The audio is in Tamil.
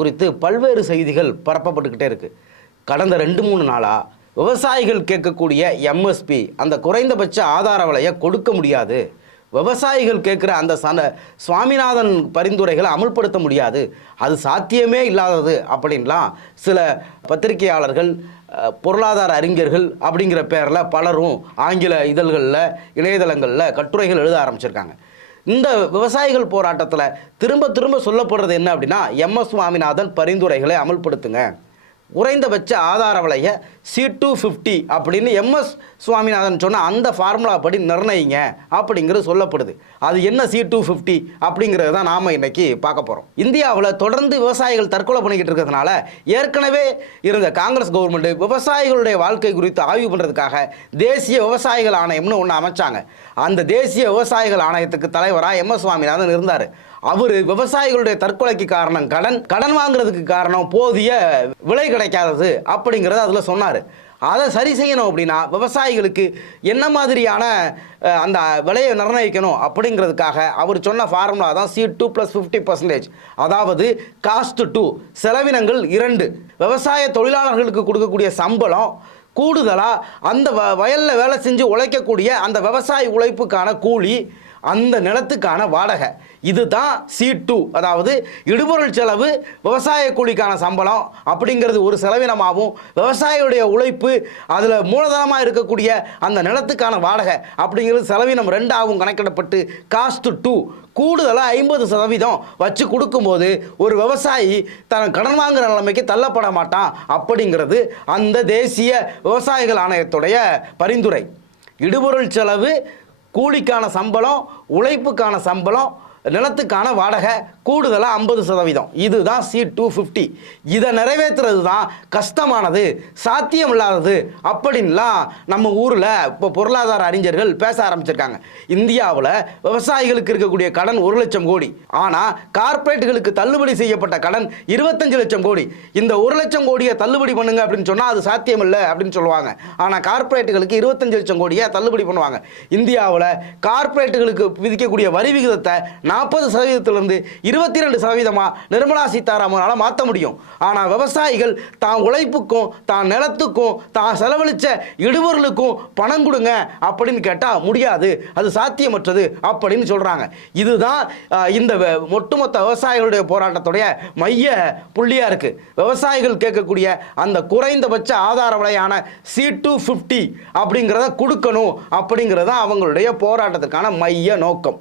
குறித்து பல்வேறு செய்திகள் பரப்பப்பட்டுக்கிட்டே இருக்கு. கடந்த 2-3 நாளா விவசாயிகள் கேட்கக்கூடிய எம்எஸ்பி அந்த குறைந்தபட்ச ஆதார விலையை கொடுக்க முடியாது, விவசாயிகள் கேட்குற அந்த சுவாமிநாதன் பரிந்துரைகளை அமுல்படுத்த முடியாது, அது சாத்தியமே இல்லாதது அப்படின்லாம் சில பத்திரிகையாளர்கள், பொருளாதார அறிஞர்கள் அப்படிங்கிற பேரில் பலரும் ஆங்கில இதழ்களில், இணையதளங்களில் கட்டுரைகள் எழுத ஆரம்பிச்சிருக்காங்க. இந்த விவசாயிகள் போராட்டத்தில் திரும்ப திரும்ப சொல்லப்படுறது என்ன அப்படின்னா, எம்எஸ் சுவாமிநாதன் பரிந்துரைகளை அமல்படுத்துங்க, குறைந்தபட்ச ஆதார விலையை C250 அப்படின்னு எம்எஸ் சுவாமிநாதன் சொன்ன அந்த ஃபார்முலா படி நிர்ணயிங்க அப்படிங்கிறது சொல்லப்படுது. அது என்ன C250 அப்படிங்கிறது தான் நாம் இன்னைக்கு பார்க்க போகிறோம். இந்தியாவில் தொடர்ந்து விவசாயிகள் தற்கொலை பண்ணிக்கிட்டு இருக்கிறதுனால ஏற்கனவே இருந்த காங்கிரஸ் கவர்மெண்ட் விவசாயிகளுடைய வாழ்க்கை குறித்து ஆய்வு பண்ணுறதுக்காக தேசிய விவசாயிகள் ஆணையம்னு ஒன்று அமைச்சாங்க. அந்த தேசிய விவசாயிகள் ஆணையத்துக்கு தலைவராக எம்எஸ் சுவாமிநாதன் இருந்தார். அவர் விவசாயிகளுடைய தற்கொலைக்கு காரணம் கடன் வாங்குறதுக்கு காரணம் போதிய விலை கிடைக்காதது அப்படிங்கிறத அதில் சொன்னார். அதை சரி செய்யணும் அப்படின்னா விவசாயிகளுக்கு என்ன மாதிரியான அந்த விலையை நிர்ணயிக்கணும் அப்படிங்கிறதுக்காக அவர் சொன்ன ஃபார்முலா தான் C2 + 50%. அதாவது காஸ்ட் 2, செலவினங்கள் 2. விவசாய தொழிலாளர்களுக்கு கொடுக்கக்கூடிய சம்பளம் கூடுதலாக அந்த வயலில் வேலை செஞ்சு உழைக்கக்கூடிய அந்த விவசாய உழைப்புக்கான கூலி, அந்த நிலத்துக்கான வாடகை, இதுதான் C2. அதாவது இடுபொருள் செலவு, விவசாய கூலிக்கான சம்பளம் அப்படிங்கிறது ஒரு செலவினமாகவும், விவசாயியுடைய உழைப்பு, அதில் மூலதனமாக இருக்கக்கூடிய அந்த நிலத்துக்கான வாடகை அப்படிங்கிறது செலவினம் 2ஆகவும் கணக்கிடப்பட்டு காஸ்ட் 2 கூடுதலாக 50% வச்சு கொடுக்கும்போது ஒரு விவசாயி தன் கடன் வாங்குகிற நிலைமைக்கு தள்ளப்பட மாட்டான் அப்படிங்கிறது அந்த தேசிய விவசாயிகள் ஆணையத்துடைய பரிந்துரை. இடுபொருள் செலவு, கூலிக்கான சம்பளம், உழைப்புக்கான சம்பளம், நிலத்துக்கான வாடகை கூடுதலாக 50%, இதுதான் C250. இதை நிறைவேற்றுறது தான் கஷ்டமானது, சாத்தியம் இல்லாதது அப்படின்லாம் நம்ம ஊரில் இப்போ பொருளாதார அறிஞர்கள் பேச ஆரம்பிச்சிருக்காங்க. இந்தியாவில் விவசாயிகளுக்கு இருக்கக்கூடிய கடன் 1 லட்சம் கோடி, ஆனால் கார்ப்பரேட்டுகளுக்கு தள்ளுபடி செய்யப்பட்ட கடன் 25 லட்சம் கோடி. இந்த 1 லட்சம் கோடியை தள்ளுபடி பண்ணுங்க அப்படின்னு சொன்னால் அது சாத்தியம் இல்லை அப்படின்னு சொல்லுவாங்க. ஆனால் கார்ப்பரேட்டுகளுக்கு 25 லட்சம் கோடியை தள்ளுபடி பண்ணுவாங்க. இந்தியாவில் கார்ப்பரேட்டுகளுக்கு விதிக்கக்கூடிய வரி விகிதத்தை 40%லிருந்து 22% நிர்மலா சீதாராமனால் மாற்ற முடியும். ஆனால் விவசாயிகள் தான் உழைப்புக்கும் தான் நிலத்துக்கும் தான் செலவழித்த இடுபொருளுக்கும் பணம் கொடுங்க அப்படின்னு கேட்டால் முடியாது, அது சாத்தியமற்றது அப்படின்னு சொல்கிறாங்க. இதுதான் இந்த ஒட்டுமொத்த விவசாயிகளுடைய போராட்டத்துடைய மைய புள்ளியாக இருக்குது. விவசாயிகள் கேட்கக்கூடிய அந்த குறைந்தபட்ச ஆதார விலையான C250 அப்படிங்கிறத கொடுக்கணும் அப்படிங்கிறது அவங்களுடைய போராட்டத்துக்கான மைய நோக்கம்.